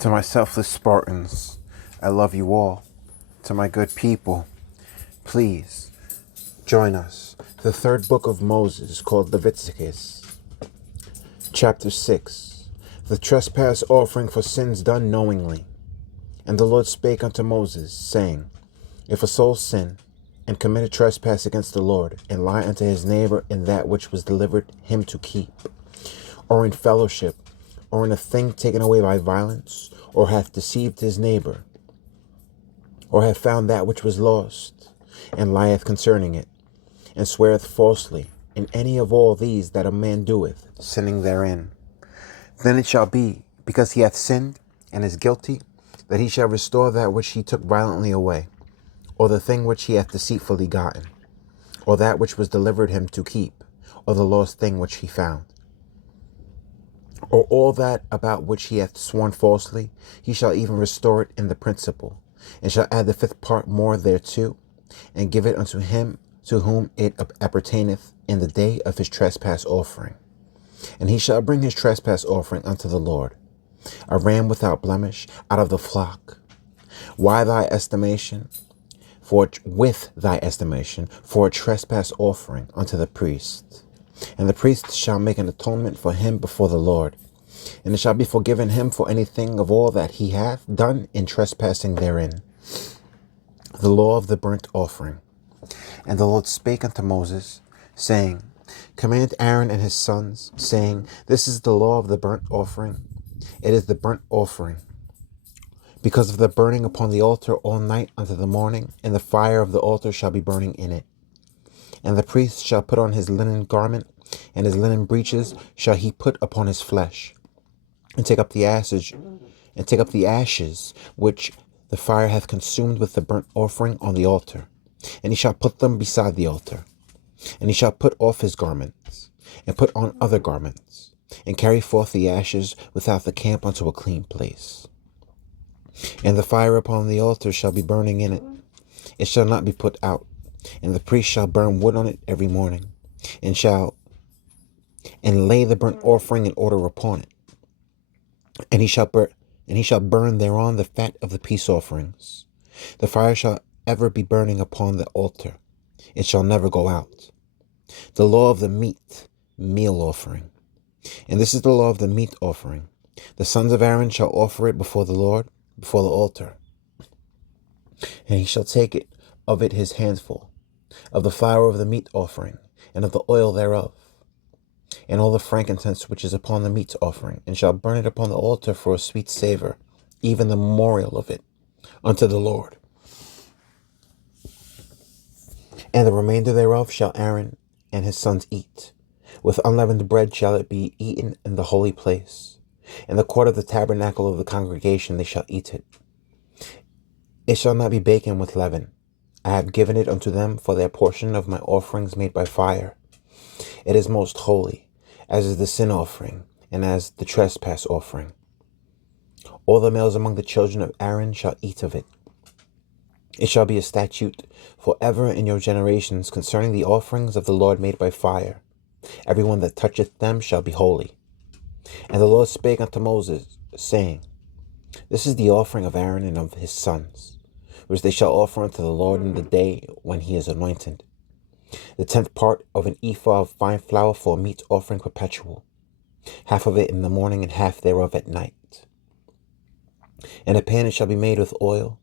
To my selfless Spartans, I love you all. To my good people, please join us. The third book of Moses, called Leviticus, chapter 6, the trespass offering for sins done knowingly. And the Lord spake unto Moses, saying, If a soul sin, and commit a trespass against the Lord, and lie unto his neighbor in that which was delivered him to keep, or in fellowship, or in a thing taken away by violence, or hath deceived his neighbor, or hath found that which was lost, and lieth concerning it, and sweareth falsely in any of all these that a man doeth, sinning therein, then it shall be, because he hath sinned and is guilty, that he shall restore that which he took violently away, or the thing which he hath deceitfully gotten, or that which was delivered him to keep, or the lost thing which he found. Or all that about which he hath sworn falsely, he shall even restore it in the principal, and shall add the fifth part more thereto, and give it unto him to whom it appertaineth in the day of his trespass offering. And he shall bring his trespass offering unto the Lord, a ram without blemish out of the flock. Why thy estimation? With thy estimation for a trespass offering unto the priest. And the priest shall make an atonement for him before the Lord, and it shall be forgiven him for anything of all that he hath done in trespassing therein. The law of the burnt offering. And the Lord spake unto Moses, saying, Command Aaron and his sons, saying, This is the law of the burnt offering. It is the burnt offering, because of the burning upon the altar all night unto the morning, and the fire of the altar shall be burning in it. And the priest shall put on his linen garment, and his linen breeches shall he put upon his flesh, and take up the ashes, which the fire hath consumed with the burnt offering on the altar, and he shall put them beside the altar. And he shall put off his garments, and put on other garments, and carry forth the ashes without the camp unto a clean place. And the fire upon the altar shall be burning in it. It shall not be put out. And the priest shall burn wood on it every morning, and lay the burnt offering in order upon it. And he shall burn thereon the fat of the peace offerings. The fire shall ever be burning upon the altar. It shall never go out. The law of the meal offering. And this is the law of the meat offering. The sons of Aaron shall offer it before the Lord, before the altar. And he shall take it of it his handful, of the flour of the meat offering, and of the oil thereof, and all the frankincense which is upon the meat offering, and shall burn it upon the altar for a sweet savour, even the memorial of it, unto the Lord. And the remainder thereof shall Aaron and his sons eat. With unleavened bread shall it be eaten in the holy place. In the court of the tabernacle of the congregation they shall eat it. It shall not be baken with leaven. I have given it unto them for their portion of my offerings made by fire. It is most holy, as is the sin offering, and as the trespass offering. All the males among the children of Aaron shall eat of it. It shall be a statute forever in your generations concerning the offerings of the Lord made by fire. Every one that toucheth them shall be holy. And the Lord spake unto Moses, saying, This is the offering of Aaron and of his sons, which they shall offer unto the Lord in the day when he is anointed. The 10th part of an ephah of fine flour for a meat offering perpetual, half of it in the morning and half thereof at night. And a pan it shall be made with oil,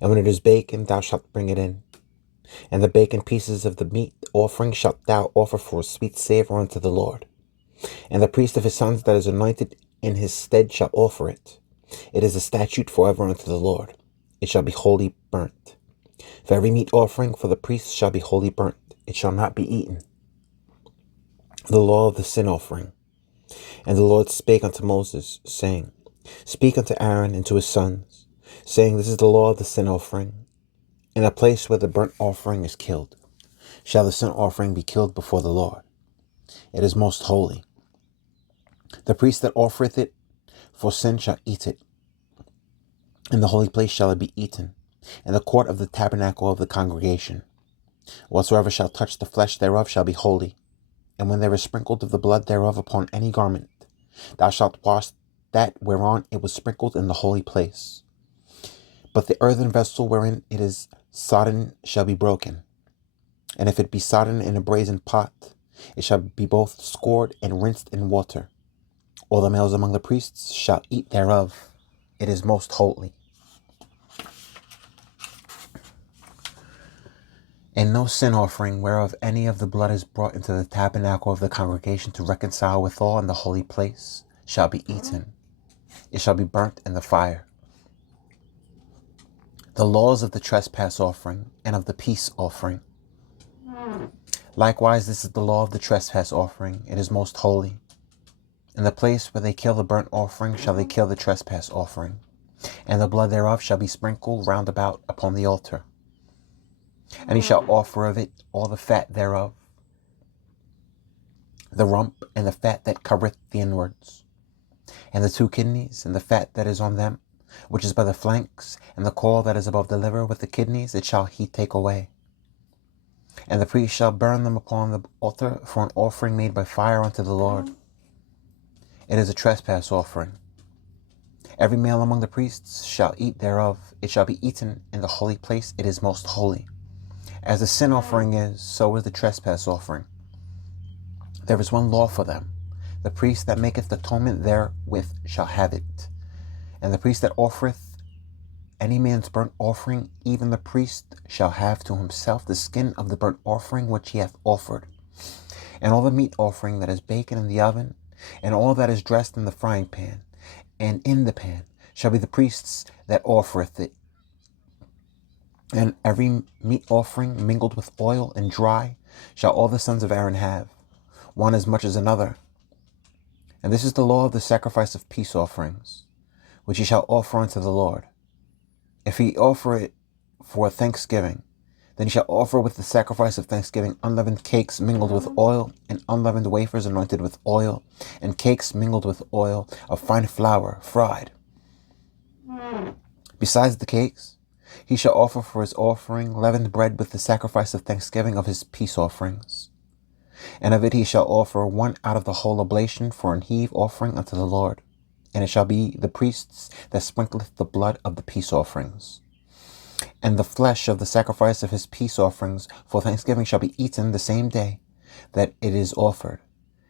and when it is baken thou shalt bring it in. And the baken pieces of the meat offering shalt thou offer for a sweet savour unto the Lord. And the priest of his sons that is anointed in his stead shall offer it. It is a statute forever unto the Lord. It shall be wholly burnt. For every meat offering for the priest shall be wholly burnt. It shall not be eaten. The law of the sin offering. And the Lord spake unto Moses, saying, Speak unto Aaron and to his sons, saying, This is the law of the sin offering. In a place where the burnt offering is killed, shall the sin offering be killed before the Lord. It is most holy. The priest that offereth it for sin shall eat it. In the holy place shall it be eaten, in the court of the tabernacle of the congregation. Whatsoever shall touch the flesh thereof shall be holy. And when there is sprinkled of the blood thereof upon any garment, thou shalt wash that whereon it was sprinkled in the holy place. But the earthen vessel wherein it is sodden shall be broken. And if it be sodden in a brazen pot, it shall be both scored and rinsed in water. All the males among the priests shall eat thereof. It is most holy. And no sin offering whereof any of the blood is brought into the tabernacle of the congregation to reconcile withal in the holy place shall be eaten. It shall be burnt in the fire. The laws of the trespass offering and of the peace offering. Likewise, this is the law of the trespass offering. It is most holy. In the place where they kill the burnt offering shall they kill the trespass offering, and the blood thereof shall be sprinkled round about upon the altar. And he shall offer of it all the fat thereof, the rump and the fat that covereth the inwards, and the 2 kidneys and the fat that is on them, which is by the flanks, and the caul that is above the liver with the kidneys, it shall he take away. And the priest shall burn them upon the altar for an offering made by fire unto the Lord. It is a trespass offering. Every male among the priests shall eat thereof. It shall be eaten in the holy place. It is most holy. As the sin offering is, so is the trespass offering. There is one law for them. The priest that maketh atonement therewith shall have it. And the priest that offereth any man's burnt offering, even the priest shall have to himself the skin of the burnt offering which he hath offered. And all the meat offering that is baken in the oven, and all that is dressed in the frying pan, and in the pan, shall be the priest's that offereth it. And every meat offering mingled with oil and dry shall all the sons of Aaron have, one as much as another. And this is the law of the sacrifice of peace offerings, which he shall offer unto the Lord. If he offer it for thanksgiving, then he shall offer with the sacrifice of thanksgiving unleavened cakes mingled with oil, and unleavened wafers anointed with oil, and cakes mingled with oil of fine flour fried. Besides the cakes, he shall offer for his offering leavened bread with the sacrifice of thanksgiving of his peace offerings. And of it he shall offer one out of the whole oblation for an heave offering unto the Lord. And it shall be the priest's that sprinkleth the blood of the peace offerings. And the flesh of the sacrifice of his peace offerings for thanksgiving shall be eaten the same day that it is offered.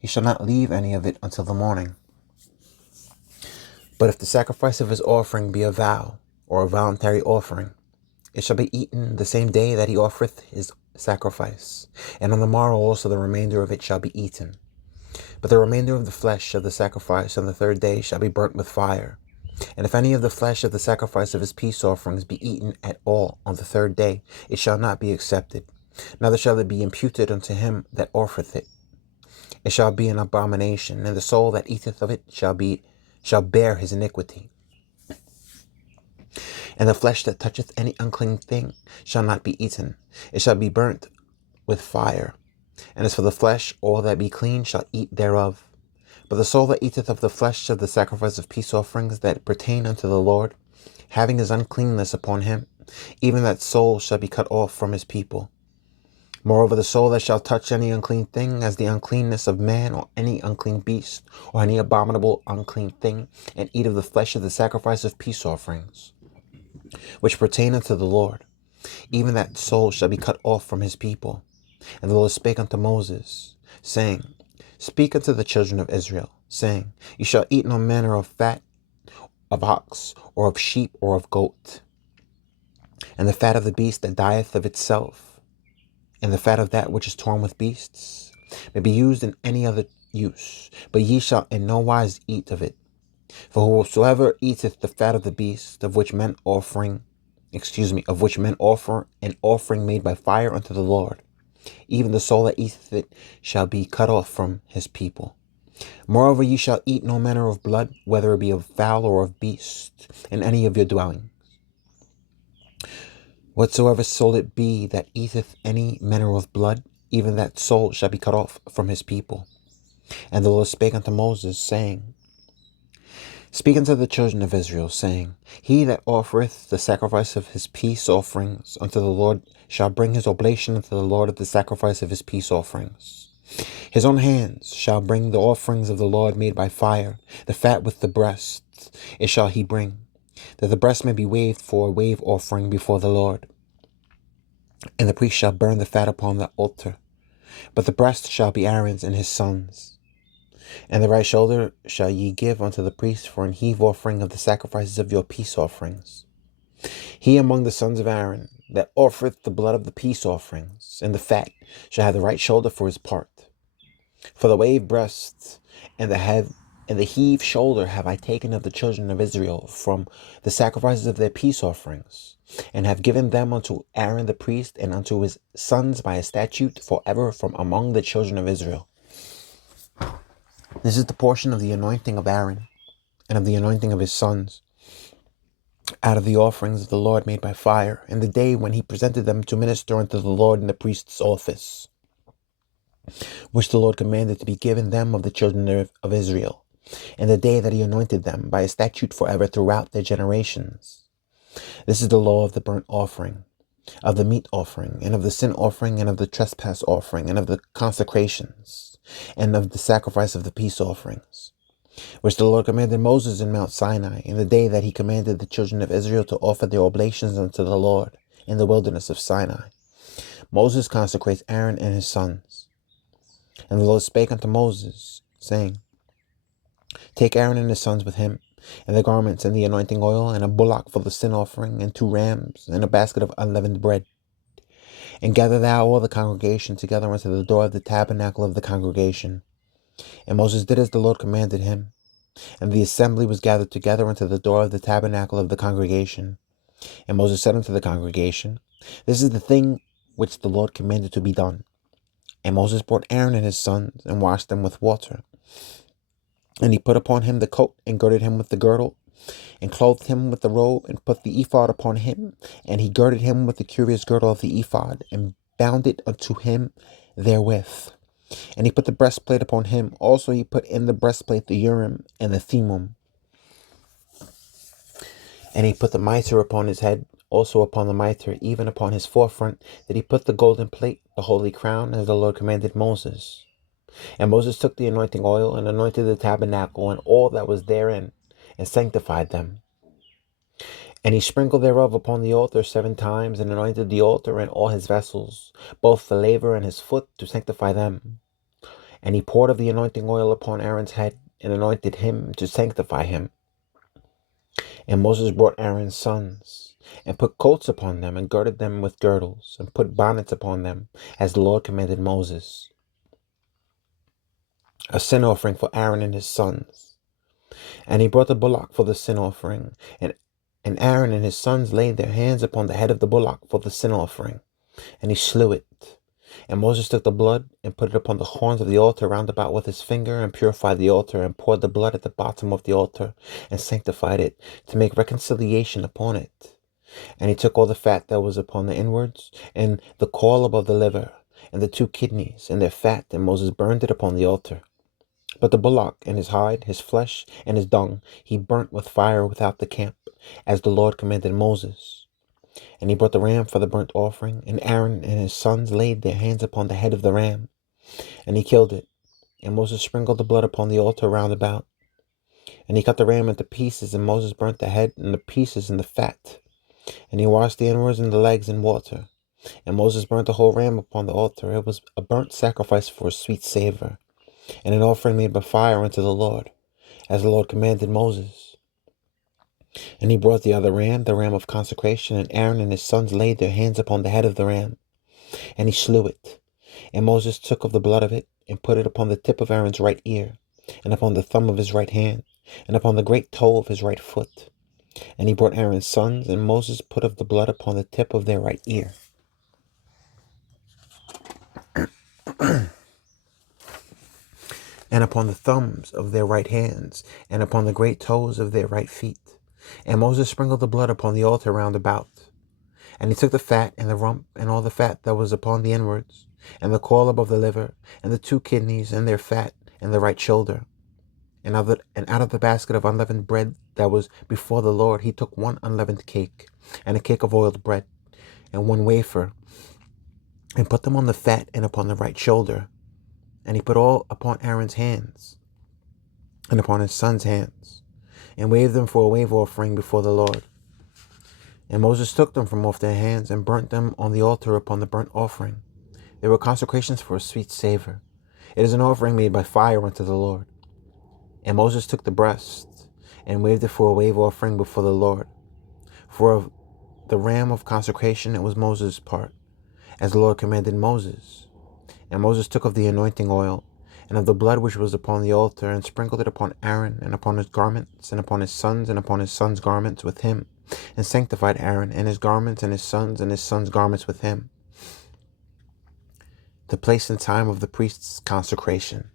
He shall not leave any of it until the morning. But if the sacrifice of his offering be a vow, or a voluntary offering, it shall be eaten the same day that he offereth his sacrifice. And on the morrow also the remainder of it shall be eaten. But the remainder of the flesh of the sacrifice on the 3rd day shall be burnt with fire. And if any of the flesh of the sacrifice of his peace offerings be eaten at all on the 3rd day, it shall not be accepted, neither shall it be imputed unto him that offereth it. It shall be an abomination, and the soul that eateth of it shall bear his iniquity. And the flesh that toucheth any unclean thing shall not be eaten. It shall be burnt with fire. And as for the flesh, all that be clean shall eat thereof. But the soul that eateth of the flesh of the sacrifice of peace offerings that pertain unto the Lord, having his uncleanness upon him, even that soul shall be cut off from his people. Moreover, the soul that shall touch any unclean thing, as the uncleanness of man, or any unclean beast, or any abominable unclean thing, and eat of the flesh of the sacrifice of peace offerings, which pertain unto the Lord, even that soul shall be cut off from his people. And the Lord spake unto Moses, saying, Speak unto the children of Israel, saying, You shall eat no manner of fat of ox, or of sheep, or of goat, and the fat of the beast that dieth of itself, and the fat of that which is torn with beasts, may be used in any other use, but ye shall in no wise eat of it. For whosoever eateth the fat of the beast, of which men offer an offering made by fire unto the Lord, even the soul that eateth it shall be cut off from his people. Moreover, ye shall eat no manner of blood, whether it be of fowl or of beast, in any of your dwellings. Whatsoever soul it be that eateth any manner of blood, even that soul shall be cut off from his people. And the Lord spake unto Moses, saying, Speak unto the children of Israel, saying, He that offereth the sacrifice of his peace offerings unto the Lord shall bring his oblation unto the Lord of the sacrifice of his peace offerings. His own hands shall bring the offerings of the Lord made by fire, the fat with the breasts, it shall he bring, that the breast may be waved for a wave offering before the Lord. And the priest shall burn the fat upon the altar, but the breast shall be Aaron's and his sons'. And the right shoulder shall ye give unto the priest for an heave offering of the sacrifices of your peace offerings. He among the sons of Aaron that offereth the blood of the peace offerings, and the fat, shall have the right shoulder for his part. For the wave breast and the heave shoulder have I taken of the children of Israel from the sacrifices of their peace offerings, and have given them unto Aaron the priest and unto his sons by a statute forever from among the children of Israel. This is the portion of the anointing of Aaron and of the anointing of his sons, out of the offerings of the Lord made by fire, in the day when he presented them to minister unto the Lord in the priest's office, which the Lord commanded to be given them of the children of Israel, in the day that he anointed them by a statute forever throughout their generations. This is the law of the burnt offering, of the meat offering, and of the sin offering, and of the trespass offering, and of the consecrations, and of the sacrifice of the peace offerings, which the Lord commanded Moses in Mount Sinai, in the day that he commanded the children of Israel to offer their oblations unto the Lord in the wilderness of Sinai. Moses consecrates Aaron and his sons. And the Lord spake unto Moses, saying, Take Aaron and his sons with him, and the garments, and the anointing oil, and a bullock for the sin offering, and 2 rams, and a basket of unleavened bread. And gather thou all the congregation together unto the door of the tabernacle of the congregation. And Moses did as the Lord commanded him. And the assembly was gathered together unto the door of the tabernacle of the congregation. And Moses said unto the congregation, This is the thing which the Lord commanded to be done. And Moses brought Aaron and his sons, and washed them with water. And he put upon him the coat, and girded him with the girdle, and clothed him with the robe, and put the ephod upon him. And he girded him with the curious girdle of the ephod, and bound it unto him therewith. And he put the breastplate upon him. Also he put in the breastplate the Urim and the Thummim. And he put the mitre upon his head, also upon the mitre, even upon his forefront, that he put the golden plate, the holy crown, as the Lord commanded Moses. And Moses took the anointing oil, and anointed the tabernacle, and all that was therein, and sanctified them. And he sprinkled thereof upon the altar 7 times, and anointed the altar and all his vessels, both the laver and his foot, to sanctify them. And he poured of the anointing oil upon Aaron's head, and anointed him to sanctify him. And Moses brought Aaron's sons, and put coats upon them, and girded them with girdles, and put bonnets upon them, as the Lord commanded Moses. A sin offering for Aaron and his sons. And he brought the bullock for the sin offering, and Aaron and his sons laid their hands upon the head of the bullock for the sin offering, and he slew it. And Moses took the blood, and put it upon the horns of the altar round about with his finger, and purified the altar, and poured the blood at the bottom of the altar, and sanctified it, to make reconciliation upon it. And he took all the fat that was upon the inwards, and the caul above the liver, and the 2 kidneys, and their fat, and Moses burned it upon the altar. But the bullock, and his hide, his flesh, and his dung, he burnt with fire without the camp, as the Lord commanded Moses. And he brought the ram for the burnt offering, and Aaron and his sons laid their hands upon the head of the ram, and he killed it. And Moses sprinkled the blood upon the altar round about. And he cut the ram into pieces, and Moses burnt the head and the pieces and the fat. And he washed the inwards and the legs in water. And Moses burnt the whole ram upon the altar. It was a burnt sacrifice for a sweet savor, and an offering made by fire unto the Lord, as the Lord commanded Moses. And he brought the other ram, the ram of consecration, and Aaron and his sons laid their hands upon the head of the ram, and he slew it. And Moses took of the blood of it, and put it upon the tip of Aaron's right ear, and upon the thumb of his right hand, and upon the great toe of his right foot. And he brought Aaron's sons, and Moses put of the blood upon the tip of their right ear, and upon the thumbs of their right hands, and upon the great toes of their right feet. And Moses sprinkled the blood upon the altar round about. And he took the fat, and the rump, and all the fat that was upon the inwards, and the caul above the liver, and the 2 kidneys, and their fat, and the right shoulder. And out of the basket of unleavened bread that was before the Lord, he took 1 unleavened cake, and a cake of oiled bread, and 1 wafer, and put them on the fat and upon the right shoulder, And he put all upon Aaron's hands and upon his son's hands, and waved them for a wave offering before the Lord. And Moses took them from off their hands and burnt them on the altar upon the burnt offering. They were consecrations for a sweet savor. It is an offering made by fire unto the Lord. And Moses took the breast and waved it for a wave offering before the Lord. For of the ram of consecration it was Moses' part, as the Lord commanded Moses. And Moses took of the anointing oil, and of the blood which was upon the altar, and sprinkled it upon Aaron, and upon his garments, and upon his sons, and upon his sons' garments with him, and sanctified Aaron, and his garments, and his sons' garments with him. The place and time of the priest's consecration.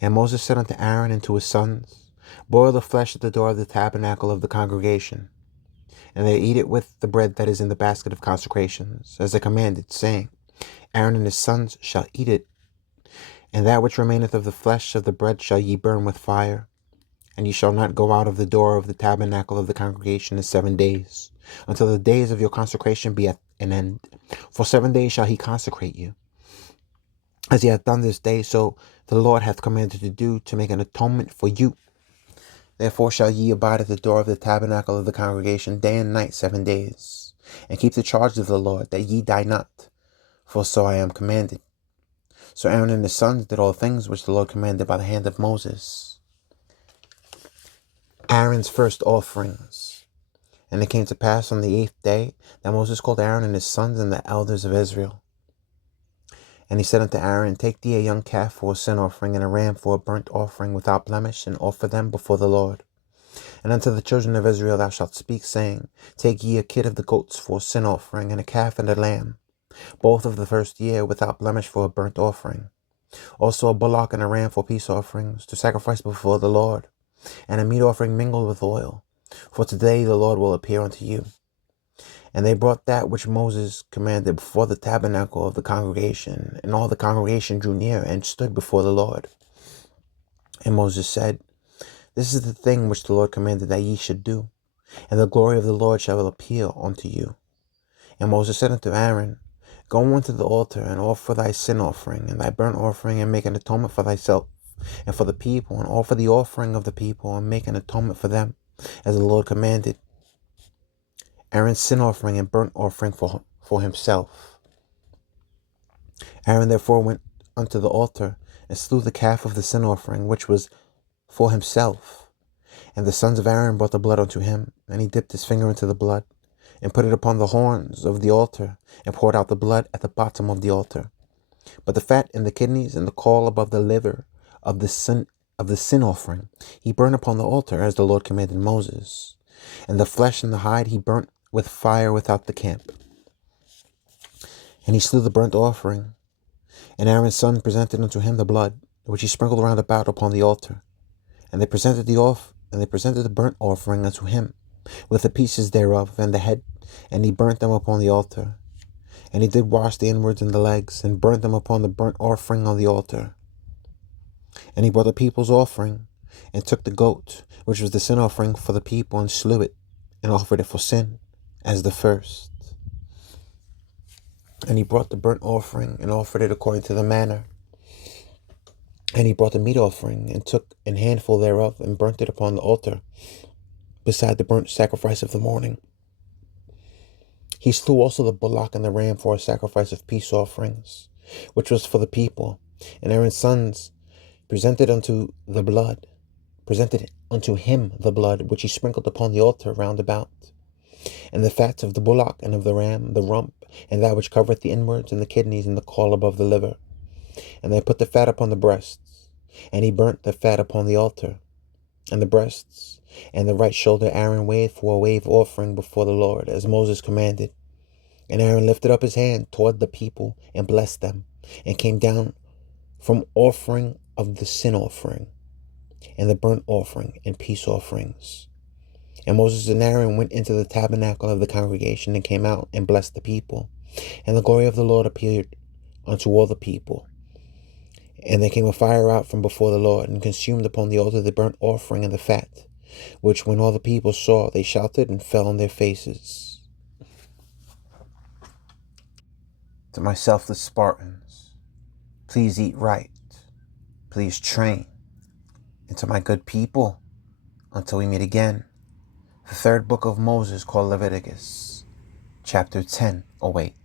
And Moses said unto Aaron and to his sons, Boil the flesh at the door of the tabernacle of the congregation, and they eat it with the bread that is in the basket of consecrations, as they commanded, saying, Aaron and his sons shall eat it, and that which remaineth of the flesh of the bread shall ye burn with fire. And ye shall not go out of the door of the tabernacle of the congregation in 7 days, until the days of your consecration be at an end. For 7 days shall he consecrate you. As he hath done this day, so the Lord hath commanded to do, to make an atonement for you. Therefore shall ye abide at the door of the tabernacle of the congregation day and night 7 days, and keep the charge of the Lord, that ye die not, for so I am commanded. So Aaron and his sons did all things which the Lord commanded by the hand of Moses. Aaron's first offerings. And it came to pass on the 8th day that Moses called Aaron and his sons and the elders of Israel. And he said unto Aaron, Take thee a young calf for a sin offering, and a ram for a burnt offering without blemish, and offer them before the Lord. And unto the children of Israel thou shalt speak, saying, Take ye a kid of the goats for a sin offering, and a calf and a lamb, both of the first year, without blemish, for a burnt offering. Also a bullock and a ram for peace offerings, to sacrifice before the Lord, and a meat offering mingled with oil. For today the Lord will appear unto you. And they brought that which Moses commanded before the tabernacle of the congregation, and all the congregation drew near and stood before the Lord. And Moses said, This is the thing which the Lord commanded that ye should do, and the glory of the Lord shall appear unto you. And Moses said unto Aaron, Go unto the altar, and offer thy sin offering, and thy burnt offering, and make an atonement for thyself, and for the people, and offer the offering of the people, and make an atonement for them, as the Lord commanded. Aaron's sin offering and burnt offering for himself. Aaron therefore went unto the altar, and slew the calf of the sin offering, which was for himself. And the sons of Aaron brought the blood unto him, and he dipped his finger into the blood, and put it upon the horns of the altar, and poured out the blood at the bottom of the altar. But the fat and the kidneys and the caul above the liver of the sin offering he burned upon the altar, as the Lord commanded Moses. And the flesh and the hide he burnt with fire without the camp. And he slew the burnt offering, and Aaron's son presented unto him the blood, which he sprinkled round about upon the altar. And they presented the burnt offering unto him, with the pieces thereof and the head, and he burnt them upon the altar. And he did wash the inwards and the legs, and burnt them upon the burnt offering on the altar. And he brought the people's offering, and took the goat, which was the sin offering for the people, and slew it, and offered it for sin, as the first. And he brought the burnt offering, and offered it according to the manner. And he brought the meat offering, and took an handful thereof, and burnt it upon the altar, beside the burnt sacrifice of the morning. He slew also the bullock and the ram for a sacrifice of peace offerings, which was for the people. And Aaron's sons presented unto him the blood, which he sprinkled upon the altar round about. And the fat of the bullock and of the ram, the rump, and that which covereth the inwards, and the kidneys, and the caul above the liver. And they put the fat upon the breasts, and he burnt the fat upon the altar. And the breasts and the right shoulder Aaron waved for a wave offering before the Lord, as Moses commanded. And Aaron lifted up his hand toward the people, and blessed them, and came down from offering of the sin offering, and the burnt offering, and peace offerings. And Moses and Aaron went into the tabernacle of the congregation, and came out, and blessed the people. And the glory of the Lord appeared unto all the people. And there came a fire out from before the Lord, and consumed upon the altar the burnt offering and the fat, which when all the people saw, they shouted and fell on their faces. To my selfless Spartans, Please eat right. Please train. And to my good people, until we meet again, the third book of Moses called Leviticus, chapter 10 awaits.